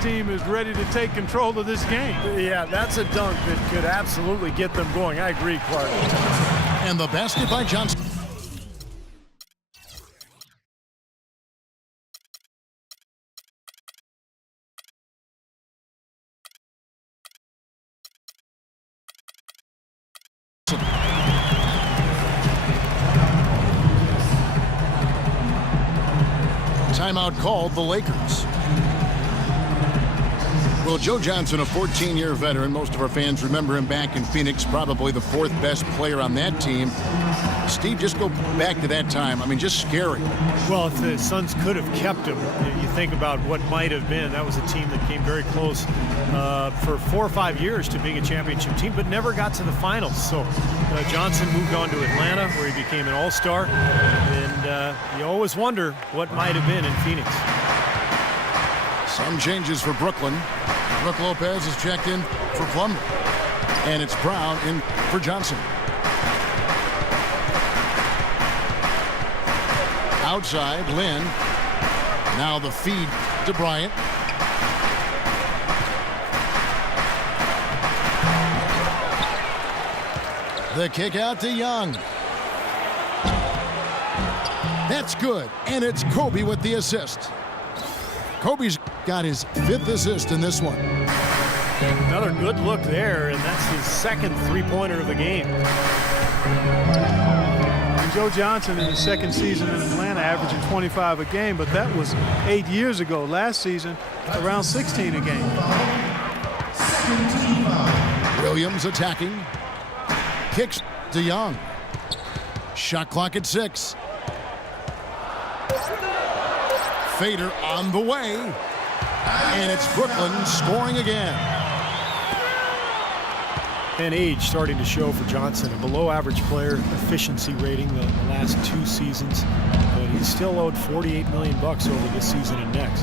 team is ready to take control of this game. Yeah, that's a dunk that could absolutely get them going. I agree, Clark. And the basket by Johnson. Timeout called the Lakers. Well, Joe Johnson, a 14-year veteran. Most of our fans remember him back in Phoenix, probably the fourth best player on that team. Steve, just go back to that time. I mean, just scary. Well, if the Suns could have kept him, you think about what might have been. That was a team that came very close for 4 or 5 years to being a championship team, but never got to the finals. So Johnson moved on to Atlanta, where he became an all-star. And you always wonder what might have been in Phoenix. Some changes for Brooklyn. Brook Lopez is checked in for Plumlee. And it's Brown in for Johnson. Outside, Lynn. Now the feed to Bryant. The kick out to Young. That's good. And it's Kobe with the assist. Kobe's got his 5th assist in this one. Another good look there, and that's his 2nd three-pointer of the game. And Joe Johnson in his 2nd season in Atlanta averaging 25 a game, but that was 8 years ago. Last season, around 16 a game. Williams attacking. Kicks to Young. Shot clock at 6. Fader on the way. And it's Brooklyn scoring again. And age starting to show for Johnson. A below-average player efficiency rating the last 2 seasons. But he's still owed $48 million over this season and next.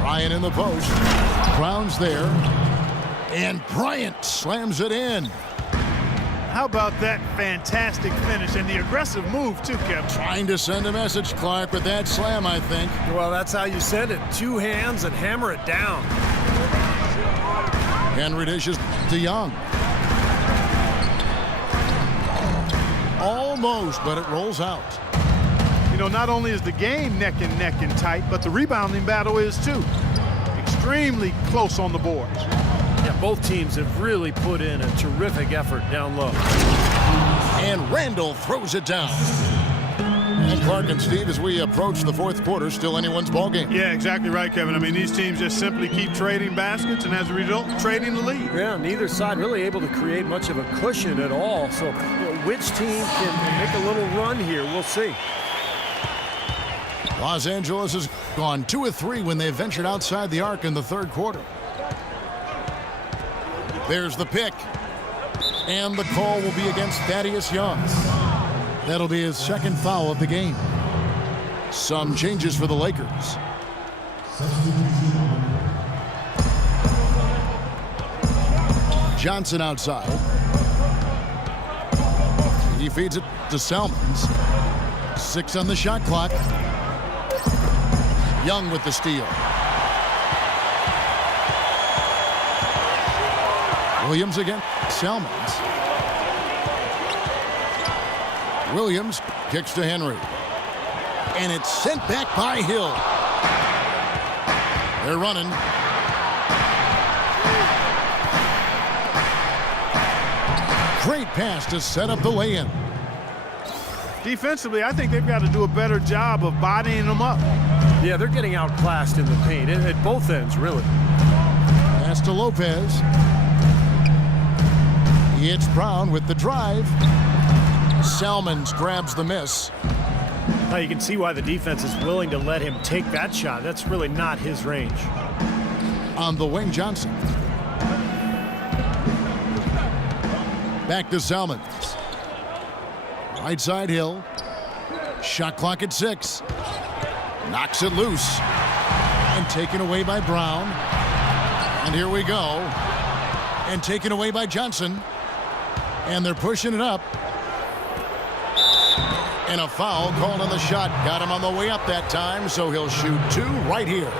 Bryant in the post. Brown's there. And Bryant slams it in. How about that fantastic finish and the aggressive move, too, Kevin? Trying to send a message, Clark, with that slam, I think. Well, that's how you send it. 2 hands and hammer it down. Henry dishes to Young. Almost, but it rolls out. You know, not only is the game neck and tight, but the rebounding battle is, too. Extremely close on the boards. Yeah, both teams have really put in a terrific effort down low. And Randall throws it down. And Clark and Steve, as we approach the 4th quarter, still anyone's ball game. Yeah, exactly right, Kevin. I mean, these teams just simply keep trading baskets, and as a result, trading the lead. Yeah, neither side really able to create much of a cushion at all. So, which team can make a little run here? We'll see. Los Angeles has gone 2 of 3 when they ventured outside the arc in the 3rd quarter. There's the pick. And the call will be against Thaddeus Young. That'll be his 2nd foul of the game. Some changes for the Lakers. Johnson outside. He feeds it to Salmons. 6 on the shot clock. Young with the steal. Williams again. Salmons. Williams kicks to Henry. And it's sent back by Hill. They're running. Great pass to set up the lay-in. Defensively, I think they've got to do a better job of bodying them up. Yeah, they're getting outclassed in the paint at both ends, really. Pass to Lopez. It's Brown with the drive. Salmons grabs the miss. Now you can see why the defense is willing to let him take that shot. That's really not his range. On the wing, Johnson. Back to Salmons. Right side, Hill. Shot clock at 6. Knocks it loose. And taken away by Brown. And here we go. And taken away by Johnson. And they're pushing it up. And a foul called on the shot. Got him on the way up that time, so he'll shoot 2 right here.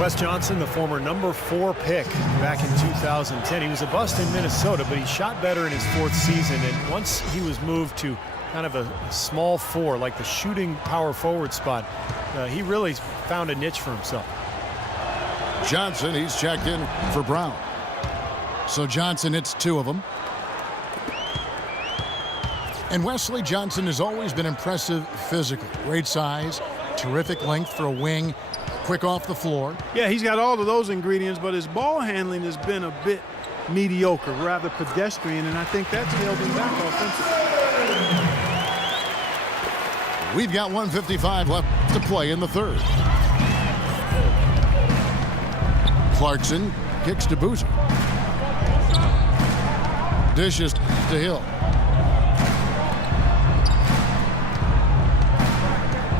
Wes Johnson, the former number 4 pick back in 2010. He was a bust in Minnesota, but he shot better in his 4th season. And once he was moved to kind of a small 4, like the shooting power forward spot, he really found a niche for himself. Johnson, he's checked in for Brown. So Johnson hits 2 of them. And Wesley Johnson has always been impressive physically. Great size, terrific length for a wing, quick off the floor. Yeah, he's got all of those ingredients, but his ball handling has been a bit mediocre, rather pedestrian, and I think that's held him back offensively. We've got 1:55 left to play in the 3rd. Clarkson kicks to Boozer. Dishes to Hill.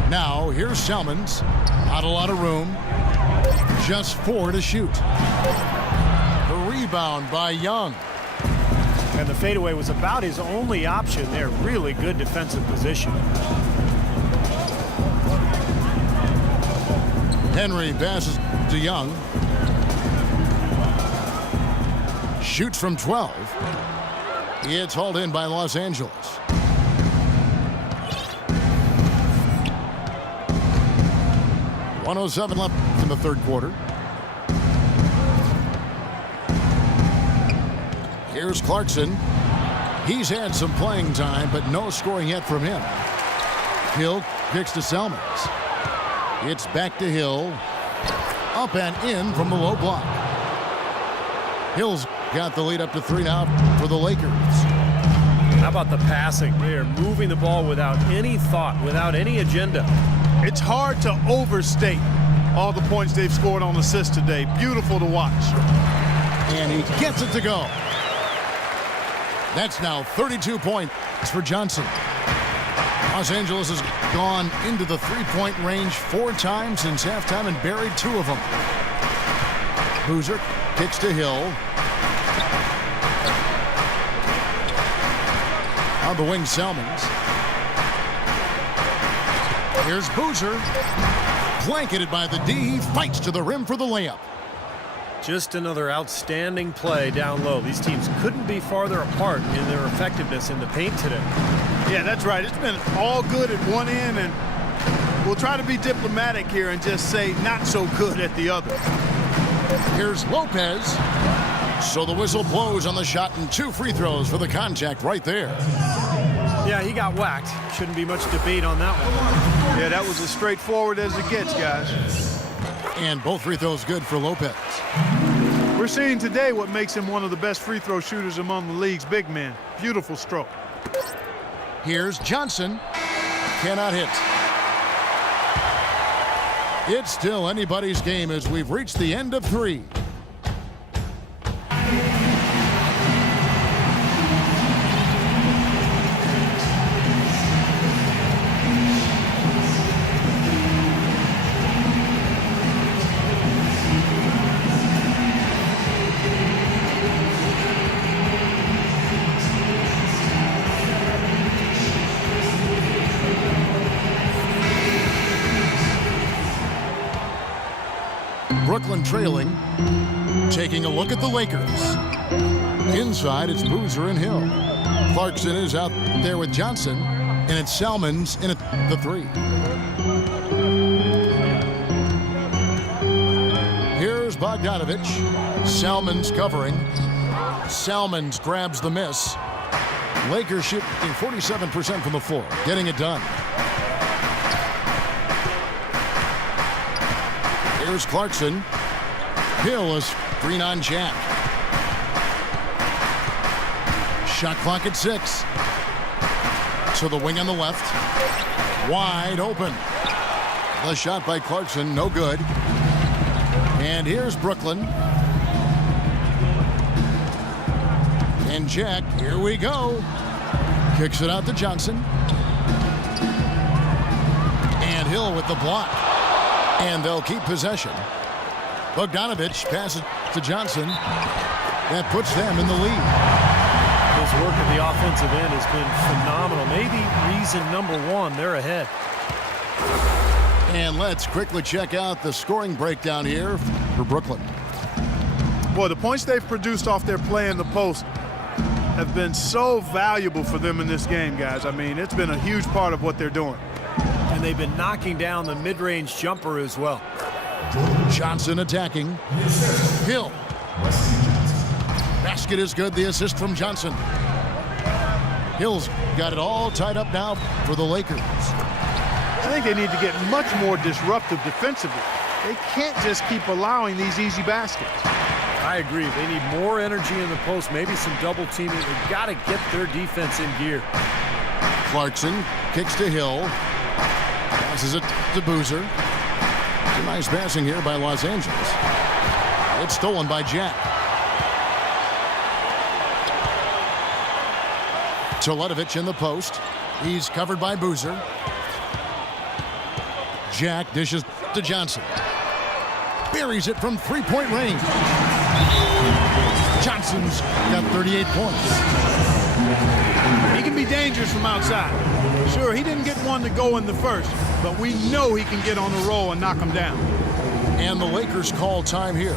Now here's Selmans. Not a lot of room. Just 4 to shoot. The rebound by Young. And the fadeaway was about his only option there. Really good defensive position. Henry passes to Young. Shoots from 12. It's hauled in by Los Angeles. .107 left in the 3rd quarter. Here's Clarkson. He's had some playing time, but no scoring yet from him. Hill kicks to Selmans. It's back to Hill. Up and in from the low block. Hill's got the lead up to 3 now for the Lakers. How about the passing? They are moving the ball without any thought, without any agenda. It's hard to overstate all the points they've scored on assists today. Beautiful to watch. And he gets it to go. That's now 32 points for Johnson. Los Angeles has gone into the 3-point range 4 times since halftime and buried 2 of them. Boozer kicks to Hill. On the wing, Selmans. Here's Boozer. Blanketed by the D. He fights to the rim for the layup. Just another outstanding play down low. These teams couldn't be farther apart in their effectiveness in the paint today. Yeah, that's right. It's been all good at one end, and we'll try to be diplomatic here and just say not so good at the other. Here's Lopez. So the whistle blows on the shot and 2 free throws for the contact right there. Yeah, he got whacked. Shouldn't be much debate on that one. Yeah, that was as straightforward as it gets, guys. And both free throws good for Lopez. We're seeing today what makes him one of the best free throw shooters among the league's big men. Beautiful stroke. Here's Johnson. Cannot hit. It's still anybody's game as we've reached the end of 3. Brooklyn trailing. Taking a look at the Lakers. Inside, it's Boozer and Hill. Clarkson is out there with Johnson, and it's Selmans in at the 3. Here's Bogdanovich. Selmans covering. Selmans grabs the miss. Lakers shooting 47% from the floor, getting it done. Here's Clarkson. Hill is screen on Jack. Shot clock at 6. So the wing on the left. Wide open. The shot by Clarkson, no good. And here's Brooklyn. And Jack, here we go. Kicks it out to Johnson. And Hill with the block. And they'll keep possession. Bogdanovich passes to Johnson. That puts them in the lead. Hill's work at the offensive end has been phenomenal. Maybe reason number one, they're ahead. And let's quickly check out the scoring breakdown here for Brooklyn. Boy, the points they've produced off their play in the post have been so valuable for them in this game, guys. I mean, it's been a huge part of what they're doing. And they've been knocking down the mid-range jumper as well. Johnson attacking. Hill. Basket is good. The assist from Johnson. Hill's got it all tied up now for the Lakers. I think they need to get much more disruptive defensively. They can't just keep allowing these easy baskets. I agree. They need more energy in the post, maybe some double teaming. They've got to get their defense in gear. Clarkson kicks to Hill. Passes it to Boozer. It's a nice passing here by Los Angeles. It's stolen by Jack. Teletovic in the post. He's covered by Boozer. Jack dishes to Johnson. Buries it from three-point range. Johnson's got 38 points. He can be dangerous from outside. Sure, he didn't get one to go in the first, but we know he can get on the roll and knock him down. And the Lakers call time here.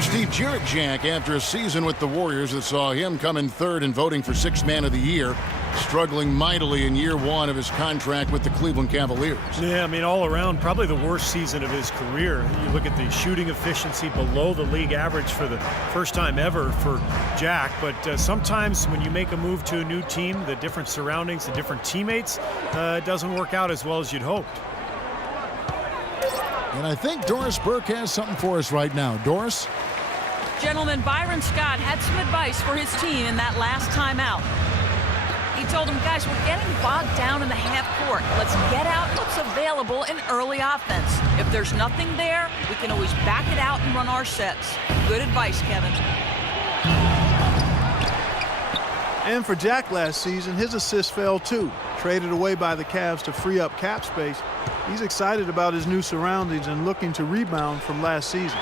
Steve Jarrett-Jack, after a season with the Warriors that saw him come in third in voting for Sixth Man of the Year, struggling mightily in year one of his contract with the Cleveland Cavaliers. Yeah, I mean, all around, probably the worst season of his career. You look at the shooting efficiency below the league average for the first time ever for Jack. But sometimes when you make a move to a new team, the different surroundings, the different teammates, it doesn't work out as well as you'd hoped. And I think Doris Burke has something for us right now. Doris? Gentlemen, Byron Scott had some advice for his team in that last timeout. He told them, guys, we're getting bogged down in the half court. Let's get out what's available in early offense. If there's nothing there, we can always back it out and run our sets. Good advice, Kevin. And for Jack last season, his assist fell too. Traded away by the Cavs to free up cap space. He's excited about his new surroundings and looking to rebound from last season.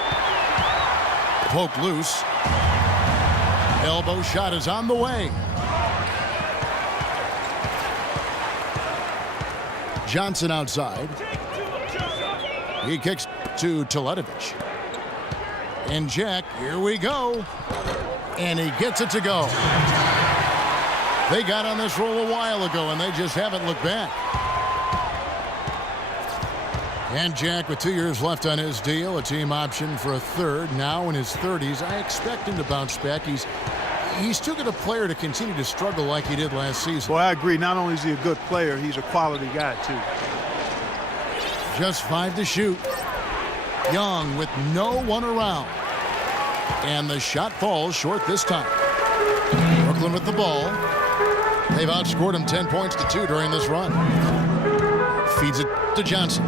Poked loose. Elbow shot is on the way. Johnson outside. He kicks to Teletovic. And Jack, here we go. And he gets it to go. They got on this roll a while ago, and they just haven't looked back. And Jack, with 2 years left on his deal, a team option for a third, now in his 30s. I expect him to bounce back. He's too good a player to continue to struggle like he did last season. Well, I agree. Not only is he a good player, he's a quality guy, too. Just 5 to shoot. Young with no one around. And the shot falls short this time. Brooklyn with the ball. They've outscored him 10 points to 2 during this run. Feeds it to Johnson.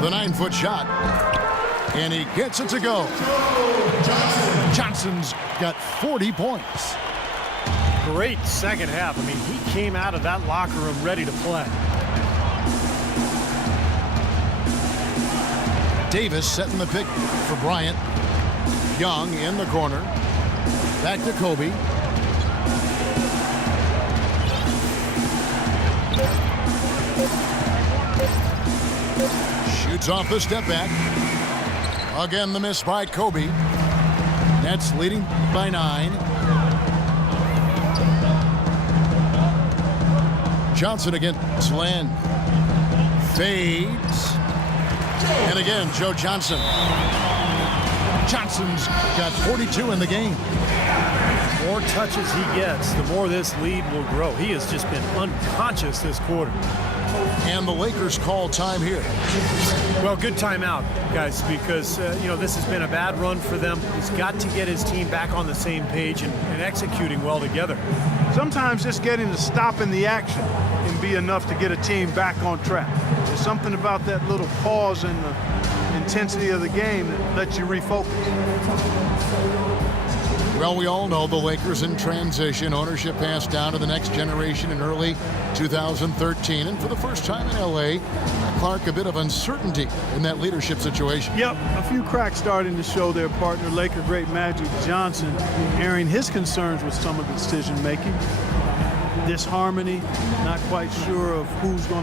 The 9-foot shot. And he gets it to go. Johnson's got 40 points. Great second half. I mean, he came out of that locker room ready to play. Davis setting the pick for Bryant. Young in the corner. Back to Kobe. Shoots off the step back. Again, the miss by Kobe. Nets leading by 9. Johnson against Len. Fades. And again, Joe Johnson. Johnson's got 42 in the game. The more touches he gets, the more this lead will grow. He has just been unconscious this quarter. And the Lakers call time here. Well, good timeout, guys, because, this has been a bad run for them. He's got to get his team back on the same page and executing well together. Sometimes just getting to stop in the action can be enough to get a team back on track. There's something about that little pause in the intensity of the game that lets you refocus. Well, we all know the Lakers in transition. Ownership passed down to the next generation in early 2013. And for the first time in L.A., Clark, a bit of uncertainty in that leadership situation. Yep, a few cracks starting to show their partner, Laker great Magic Johnson, airing his concerns with some of the decision-making. Disharmony, not quite sure of who's going to